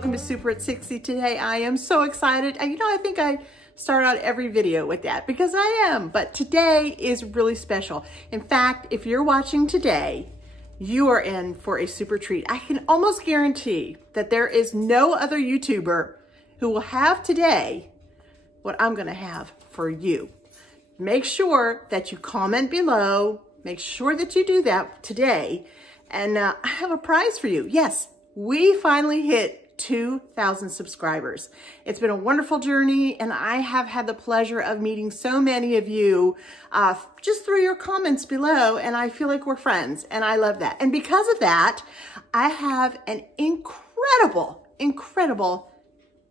welcome to Super at 60 today. I am so excited. You know, I think I start out every video with that because I am, but today is really special. In fact, if you're watching today, you are in for a super treat. I can almost guarantee that there is no other YouTuber who will have today what I'm gonna have for you. Make sure that you comment below. Make sure that you do that today. And I have a prize for you. Yes, we finally hit 2,000 subscribers. It's been a wonderful journey, and I have had the pleasure of meeting so many of you just through your comments below, and I feel like we're friends, and I love that. And because of that, I have an incredible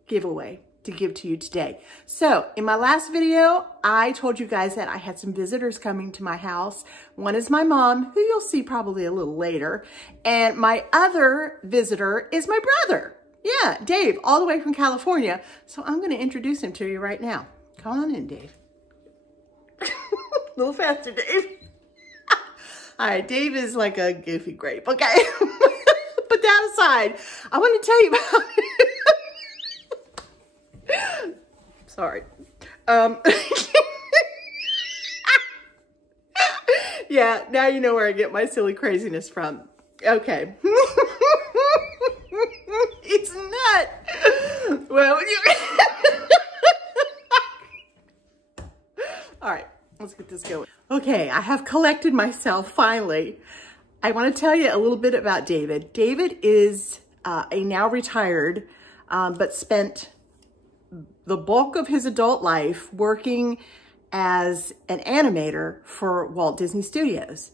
giveaway to give to you today. So in my last video, I told you guys that I had some visitors coming to my house. One is my mom, who you'll see probably a little later. And my other visitor is my brother. Yeah, Dave, all the way from California. So I'm gonna introduce him to you right now. Come on in, Dave. A little faster, Dave. All right, Dave is like a goofy grape, okay? Put that aside. I want to tell you about sorry. Yeah, now you know where I get my silly craziness from. Okay. It's not. Well, all right, let's get this going. Okay, I have collected myself finally. I want to tell you a little bit about David. David is a now retired, but spent the bulk of his adult life working as an animator for Walt Disney Studios.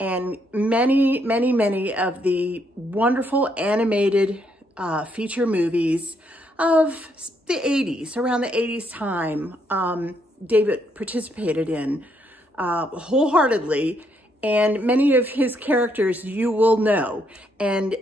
And many of the wonderful animated feature movies of the 80s, around the 80s time, David participated in wholeheartedly. And many of his characters you will know. And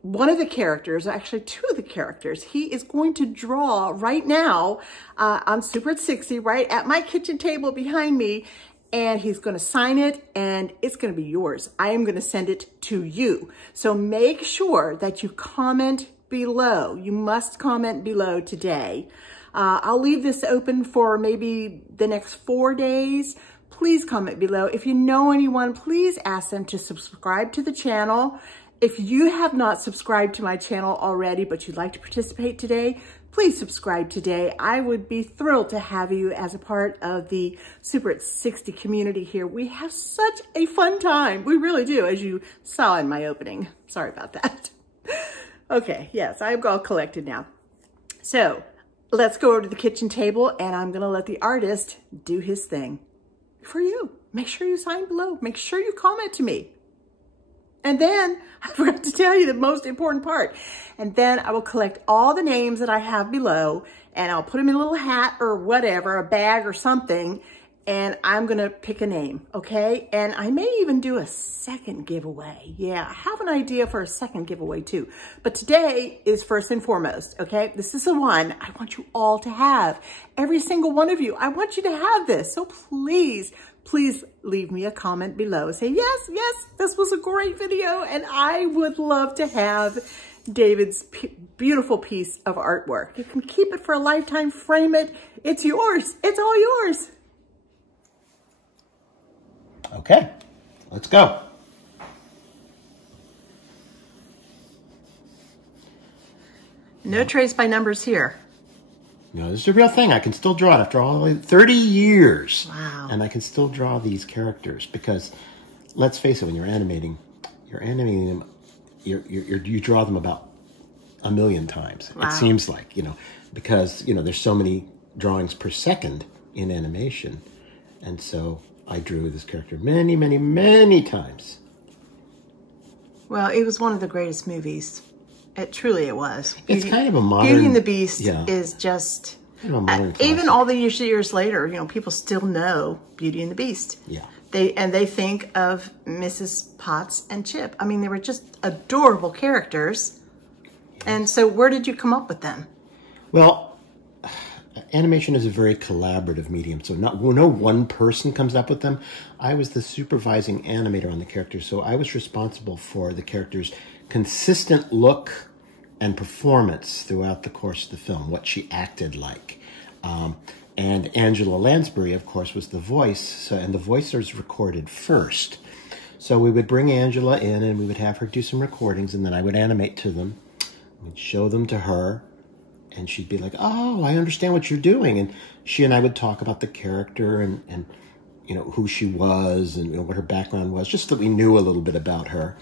one of the characters, actually two of the characters, he is going to draw right now on Super at 60, right at my kitchen table behind me, and he's going to sign it, and it's going to be yours. I am going to send it to you. So make sure that you comment below. You must comment below today. I'll leave this open for maybe the next 4 days. Please comment below. If you know anyone, please ask them to subscribe to the channel. If you have not subscribed to my channel already, but you'd like to participate today, please subscribe today. I would be thrilled to have you as a part of the Super at 60 community here. We have such a fun time. We really do, as you saw in my opening. Sorry about that. Okay, yes, I've all collected now. So let's go over to the kitchen table, and I'm gonna let the artist do his thing for you. Make sure you sign below. Make sure you comment to me. And then I forgot to tell you the most important part. And then I will collect all the names that I have below, and I'll put them in a little hat or whatever, a bag or something, and I'm gonna pick a name, okay? And I may even do a second giveaway. Yeah, I have an idea for a second giveaway too. But today is first and foremost, okay? This is the one I want you all to have. Every single one of you, I want you to have this. So please leave me a comment below. Say, yes, this was a great video, and I would love to have David's beautiful piece of artwork. You can keep it for a lifetime, frame it. It's yours. It's all yours. Okay, let's go. No trace by numbers here. No, this is a real thing. I can still draw it after all 30 years. Wow. And I can still draw these characters because, let's face it, when you're animating them, you draw them about 1 million times. Wow. It seems like, because, there's so many drawings per second in animation. And so I drew this character many times. Well, it was one of the greatest movies. It was. It's kind of a modern... Beauty and the Beast yeah. is just... Kind of a modern even all the years later, people still know Beauty and the Beast. Yeah. They think of Mrs. Potts and Chip. I mean, they were just adorable characters. Yes. And so where did you come up with them? Well, animation is a very collaborative medium, so no one person comes up with them. I was the supervising animator on the characters, so I was responsible for the characters' consistent look and performance throughout the course of the film, what she acted like. And Angela Lansbury, of course, was the voice, and the voices recorded first. So we would bring Angela in, and we would have her do some recordings, and then I would animate to them. We'd show them to her, and she'd be like, "Oh, I understand what you're doing." And she and I would talk about the character and you know, who she was and, you know, what her background was, just so that we knew a little bit about her.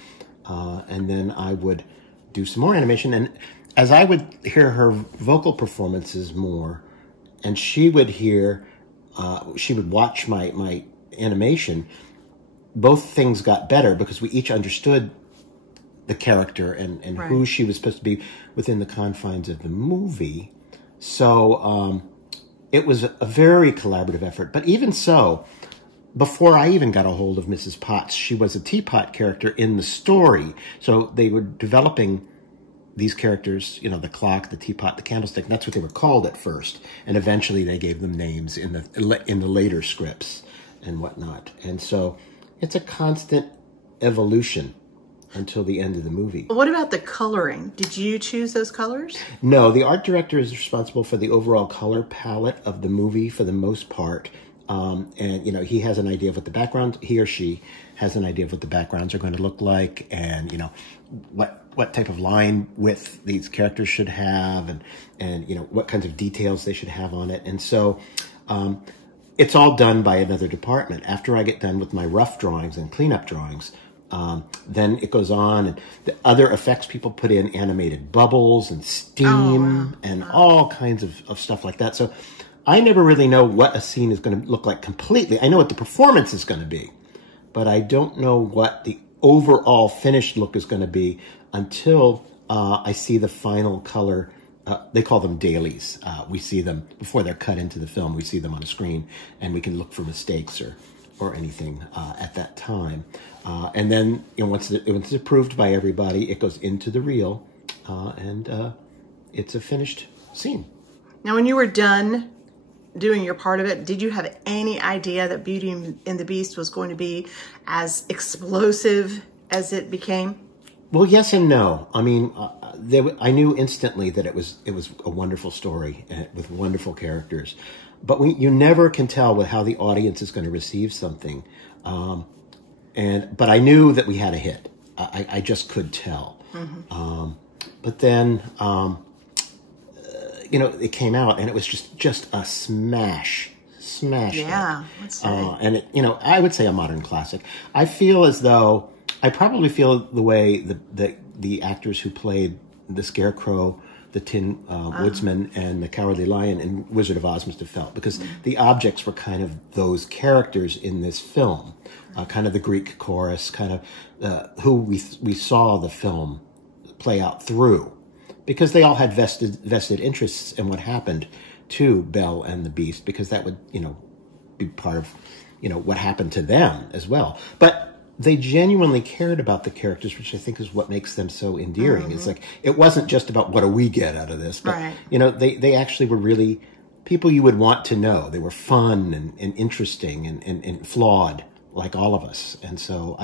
And then I would do some more animation. And as I would hear her vocal performances more, and she would watch my animation, both things got better because we each understood the character and right. who she was supposed to be within the confines of the movie. So it was a very collaborative effort. But even so, before I even got a hold of Mrs. Potts, she was a teapot character in the story. So they were developing these characters, you know, the clock, the teapot, the candlestick. That's what they were called at first. And eventually they gave them names in the later scripts and whatnot. And so it's a constant evolution until the end of the movie. What about the coloring? Did you choose those colors? No, the art director is responsible for the overall color palette of the movie for the most part. And, you know, he has an idea of what the background, he or she has an idea of what the backgrounds are going to look like and, you know, what type of line width these characters should have and, you know, what kinds of details they should have on it. And so it's all done by another department. After I get done with my rough drawings and cleanup drawings, then it goes on and the other effects people put in animated bubbles and steam and all kinds of stuff like that. So I never really know what a scene is going to look like completely. I know what the performance is going to be, but I don't know what the overall finished look is going to be until I see the final color. They call them dailies. We see them before they're cut into the film. We see them on a screen, and we can look for mistakes or anything at that time. And then, you know, once it's approved by everybody, it goes into the reel, and it's a finished scene. Now, when you were done doing your part of it, did you have any idea that Beauty and the Beast was going to be as explosive as it became? Well, yes and no. I mean, I knew instantly that it was a wonderful story with wonderful characters, but you never can tell with how the audience is going to receive something. But I knew that we had a hit. I just could tell. Mm-hmm. But then, you know, it came out and it was just a smash. Yeah, let's say. And it, you know, I would say a modern classic. I feel as though I probably feel the way the actors who played the Scarecrow, the Tin Woodsman, and the Cowardly Lion in Wizard of Oz must have felt, because the objects were kind of those characters in this film, kind of the Greek chorus, kind of who we saw the film play out through, because they all had vested interests in what happened to Belle and the Beast, because that would, you know, be part of, you know, what happened to them as well. But they genuinely cared about the characters, which I think is what makes them so endearing. Mm-hmm. It's like, it wasn't just about what do we get out of this, but, right. You know, they actually were really people you would want to know. They were fun and interesting and flawed, like all of us. And so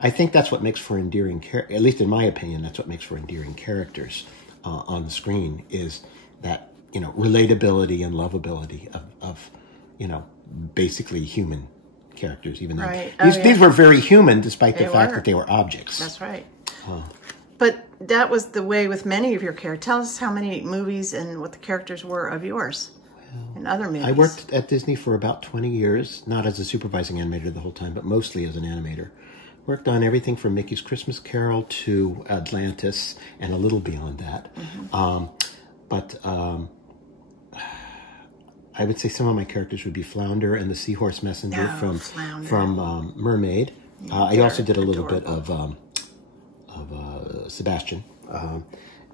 I think that's what makes for endearing, at least in my opinion, that's what makes for endearing characters on the screen, is that, you know, relatability and lovability of you know, basically human characters, even though right. these were very human, despite the fact that they were objects. That's right. But that was the way with many of your characters. Tell us how many movies and what the characters were of yours and other movies. I worked at Disney for about 20 years, not as a supervising animator the whole time, but mostly as an animator. Worked on everything from Mickey's Christmas Carol to Atlantis and a little beyond that. Mm-hmm. I would say some of my characters would be Flounder and the Seahorse Messenger from Mermaid. I also did a little bit of Sebastian.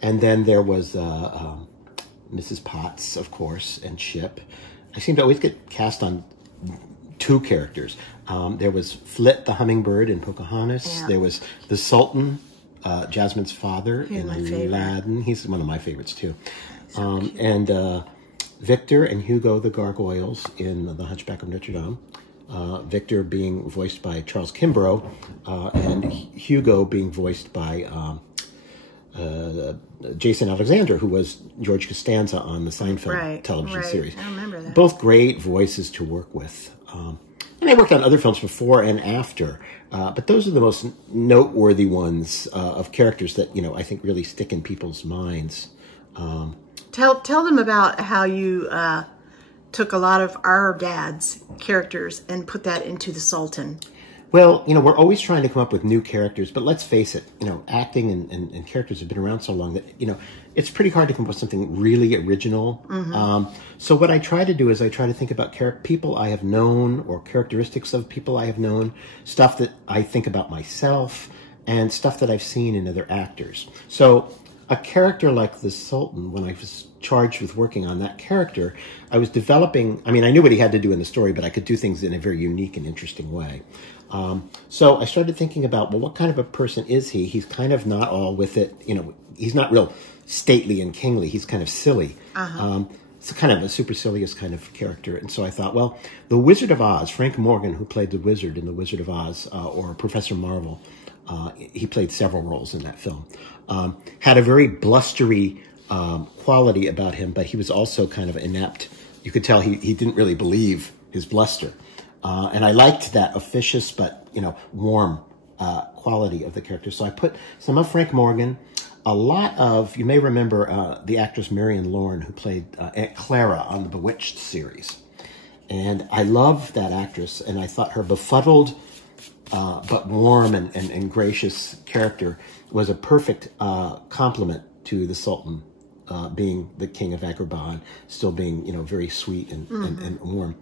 And then there was Mrs. Potts, of course, and Chip. I seem to always get cast on two characters. There was Flit the Hummingbird in Pocahontas. Yeah. There was the Sultan, Jasmine's father, in Aladdin. He's one of my favorites, too. And Victor and Hugo the Gargoyles in The Hunchback of Notre Dame. Victor being voiced by Charles Kimbrough, and Hugo being voiced by Jason Alexander, who was George Costanza on the Seinfeld television series. I remember that. Both great voices to work with. And I worked on other films before and after, but those are the most noteworthy ones of characters that, you know, I think really stick in people's minds. Tell them about how you took a lot of our dad's characters and put that into the Sultan. Well, you know, we're always trying to come up with new characters, but let's face it, you know, acting and characters have been around so long that, you know, it's pretty hard to come up with something really original. So what I try to do is I try to think about people I have known or characteristics of people I have known, stuff that I think about myself, and stuff that I've seen in other actors. So a character like the Sultan, when I was charged with working on that character, I was developing, I mean, I knew what he had to do in the story, but I could do things in a very unique and interesting way. So I started thinking about, well, what kind of a person is he? He's kind of not all with it. You know, he's not real stately and kingly. He's kind of silly. It's kind of a supercilious kind of character. And so I thought, well, the Wizard of Oz, Frank Morgan, who played the wizard in The Wizard of Oz, or Professor Marvel, he played several roles in that film, had a very blustery quality about him, but he was also kind of inept. You could tell he didn't really believe his bluster. And I liked that officious but, you know, warm quality of the character. So I put some of Frank Morgan, a lot of, you may remember the actress Marion Lorne, who played Aunt Clara on the Bewitched series. And I love that actress, and I thought her befuddled but warm and gracious character was a perfect complement to the Sultan, being the king of Agrabah, still being, you know, very sweet and warm.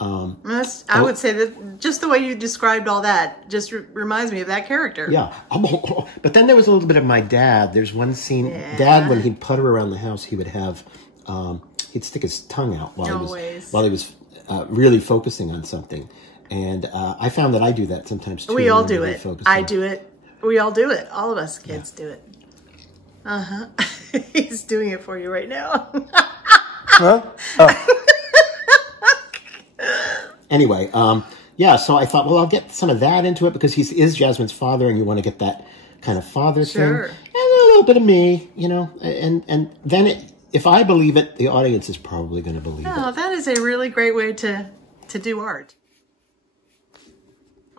I would say that just the way you described all that just reminds me of that character. Yeah. But then there was a little bit of my dad. There's one scene, Dad, when he'd putter around the house, he would have, he'd stick his tongue out while he was really focusing on something. And I found that I do that sometimes too. We all do it. I do it. We all do it. All of us kids do it. He's doing it for you right now. Huh? Oh. Anyway, yeah, so I thought, well, I'll get some of that into it because he is Jasmine's father, and you want to get that kind of father thing. And a little bit of me, you know, and then if I believe it, the audience is probably going to believe it. Oh, that is a really great way to do art.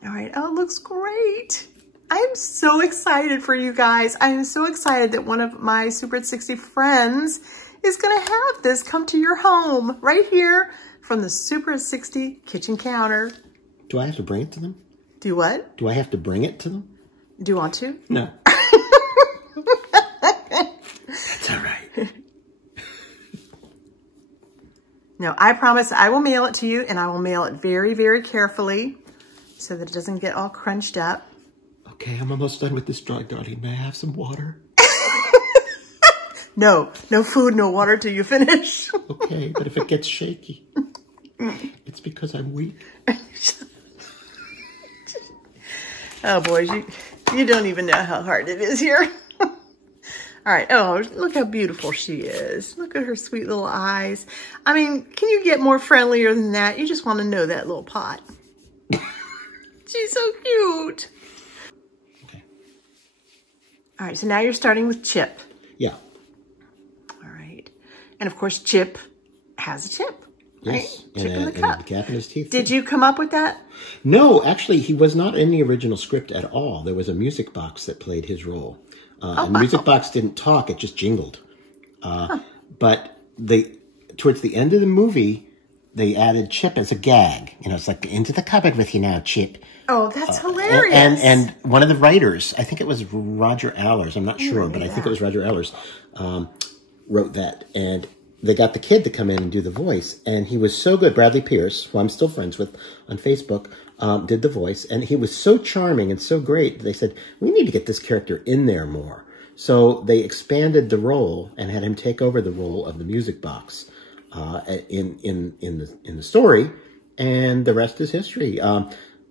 All right. Oh, it looks great. I'm so excited for you guys. I am so excited that one of my Super at 60 friends is going to have this come to your home right here from the Super at 60 kitchen counter. Do I have to bring it to them? Do what? Do I have to bring it to them? Do you want to? No. That's all right. No, I promise I will mail it to you, and I will mail it very, very carefully so that it doesn't get all crunched up. Okay, I'm almost done with this drawing, darling. May I have some water? No food, no water till you finish. Okay, but if it gets shaky, it's because I'm weak. Oh, boys, you don't even know how hard it is here. All right. Oh, look how beautiful she is. Look at her sweet little eyes. I mean, can you get more friendlier than that? You just want to know that little pot. She's so cute. Okay. All right, so now you're starting with Chip. Yeah. All right. And, of course, Chip has a chip. Yes, right? Chip in the cup. And a gap in his teeth. Did you come up with that? No, actually, he was not in the original script at all. There was a music box that played his role. And the music box didn't talk, it just jingled. But towards the end of the movie, they added Chip as a gag. You know, it's like, into the cupboard with you now, Chip. Oh, that's hilarious. And one of the writers, I think it was Roger Allers, I'm not sure, but I think it was Roger Allers, wrote that. And they got the kid to come in and do the voice. And he was so good. Bradley Pierce, who I'm still friends with on Facebook, did the voice. And he was so charming and so great. They said, we need to get this character in there more. So they expanded the role and had him take over the role of the music box in the story. And the rest is history.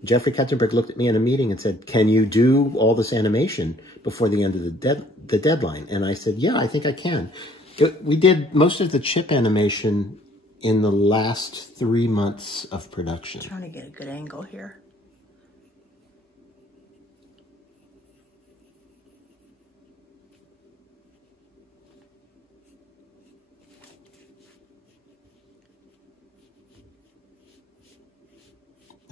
Jeffrey Katzenberg looked at me in a meeting and said, can you do all this animation before the end of the deadline? And I said, yeah, I think I can. We did most of the Chip animation in the last 3 months of production. I'm trying to get a good angle here.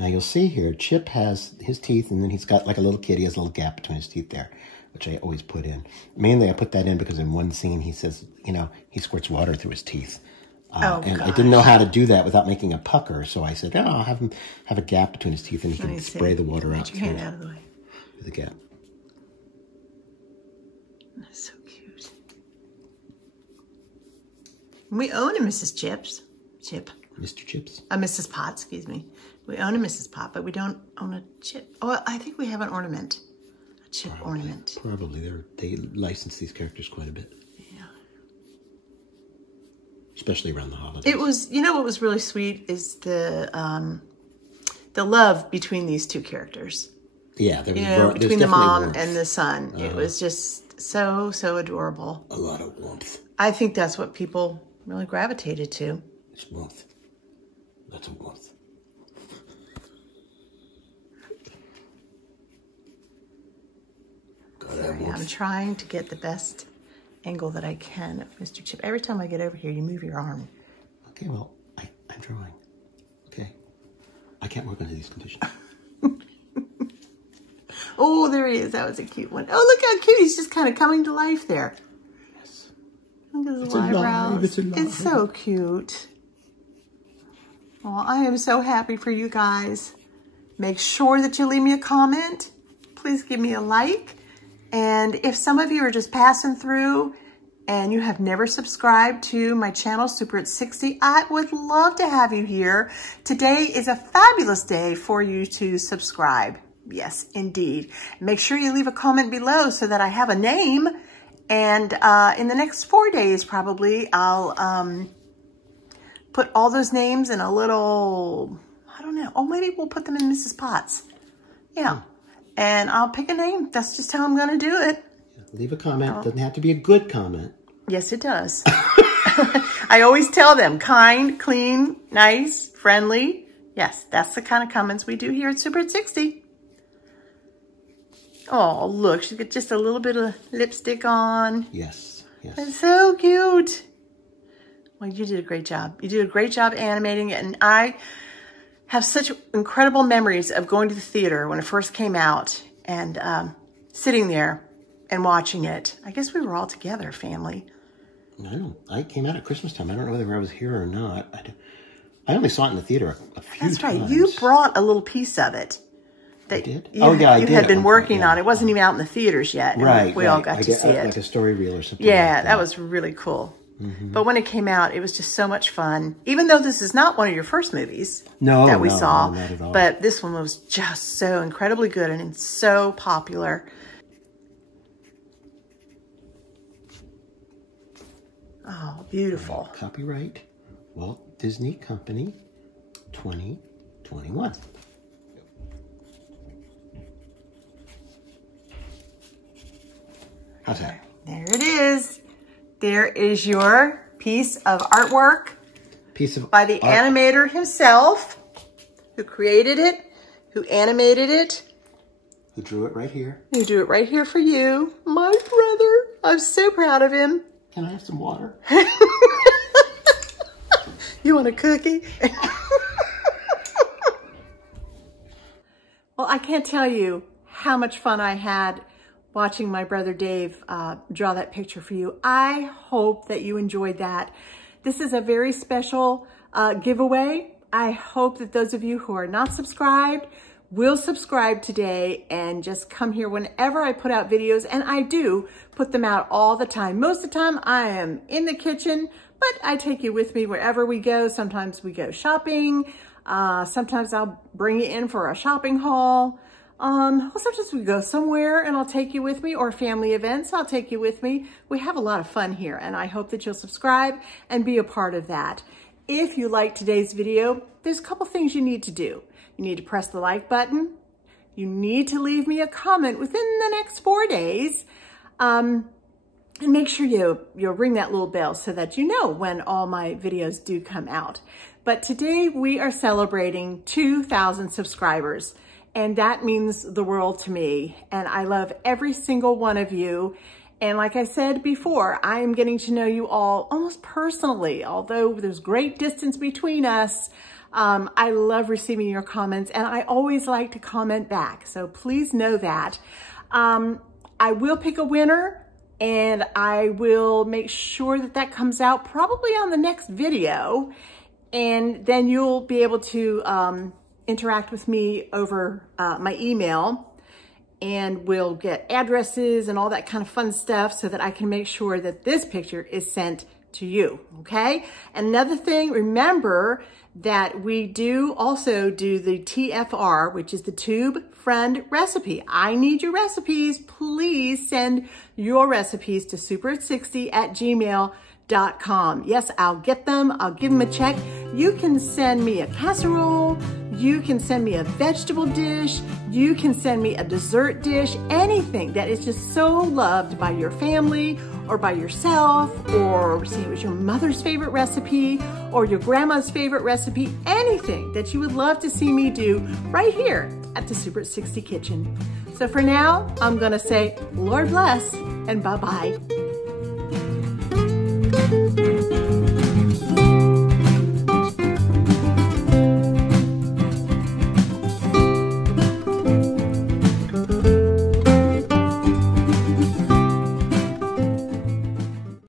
Now you'll see here, Chip has his teeth, and then he's got like a little kid. He has a little gap between his teeth there, which I always put in. Mainly I put that in because in one scene he says, you know, he squirts water through his teeth. And I didn't know how to do that without making a pucker, so I said, oh, I'll have him have a gap between his teeth, and he can spray the water out through the gap. That's so cute. We own a Mrs. Chip. Mr. Chips? Mrs. Potts, excuse me. We own a Mrs. Pot, but we don't own a chip. Oh, I think we have an ornament. A chip ornament. Probably. They license these characters quite a bit. Yeah. Especially around the holidays. It was, you know what was really sweet is the love between these two characters. Yeah. There was, you know, between the mom warmth. and the son. It was just so adorable. A lot of warmth. I think that's what people really gravitated to. It's warmth. That's a warmth. I'm trying to get the best angle that I can of Mr. Chip. Every time I get over here, you move your arm. Okay, well, I'm drawing. Okay. I can't work under these conditions. Oh, there he is. That was a cute one. Oh, look how cute. He's just kind of coming to life there. Yes. Look at his eyebrows. It's so cute. Well, I am so happy for you guys. Make sure that you leave me a comment. Please give me a like. And if some of you are just passing through and you have never subscribed to my channel, Super at 60, I would love to have you here. Today is a fabulous day for you to subscribe. Yes, indeed. Make sure you leave a comment below so that I have a name. And in the next 4 days, probably, I'll put all those names in a little, I don't know. Oh, maybe we'll put them in Mrs. Potts. Yeah. And I'll pick a name. That's just how I'm going to do it. Leave a comment. Doesn't have to be a good comment. Yes, it does. I always tell them, kind, clean, nice, friendly. Yes, that's the kind of comments we do here at Super at 60. Oh, look, she's got just a little bit of lipstick on. Yes, yes. It's so cute. Well, you did a great job. You did a great job animating it. And I have such incredible memories of going to the theater when it first came out and sitting there and watching it. I guess we were all together, family. I came out at Christmas time. I don't know whether I was here or not. I only saw it in the theater a few times. That's right. You brought a little piece of it. I did? I did. You had been working on it. It wasn't even out in the theaters yet. Right. We all got to see it. Like a story reel or something. Yeah, like that was really cool. But when it came out, it was just so much fun. Even though this is not one of your first movies that we saw. No, not at all. But this one was just so incredibly good and so popular. Oh, beautiful. Copyright Walt Disney Company 2021. How's that? There it is. There is your piece of artwork by the animator himself, who created it, who animated it. Who drew it right here. Who drew it right here for you. My brother. I'm so proud of him. Can I have some water? You want a cookie? Well, I can't tell you how much fun I had watching my brother Dave draw that picture for you. I hope that you enjoyed that. This is a very special giveaway. I hope that those of you who are not subscribed will subscribe today and just come here whenever I put out videos. And I do put them out all the time. Most of the time I am in the kitchen, but I take you with me wherever we go. Sometimes we go shopping. Sometimes I'll bring you in for a shopping haul. Well, sometimes we go somewhere and I'll take you with me, or family events, I'll take you with me. We have a lot of fun here, and I hope that you'll subscribe and be a part of that. If you like today's video, there's a couple things you need to do. You need to press the like button. You need to leave me a comment within the next 4 days. And make sure you'll ring that little bell so that you know when all my videos do come out. But today we are celebrating 2,000 subscribers. And that means the world to me. And I love every single one of you. And like I said before, I am getting to know you all almost personally. Although there's great distance between us, I love receiving your comments, and I always like to comment back. So please know that. I will pick a winner, and I will make sure that that comes out probably on the next video. And then you'll be able to interact with me over my email. And we'll get addresses and all that kind of fun stuff so that I can make sure that this picture is sent to you, okay? Another thing, remember that we do also do the TFR, which is the Tube Friend Recipe. I need your recipes. Please send your recipes to super60@gmail.com. Yes, I'll get them. I'll give them a check. You can send me a casserole. You can send me a vegetable dish. You can send me a dessert dish, anything that is just so loved by your family or by yourself, or see, it was your mother's favorite recipe or your grandma's favorite recipe, anything that you would love to see me do right here at the Super 60 Kitchen. So for now, I'm gonna say, Lord bless and bye-bye.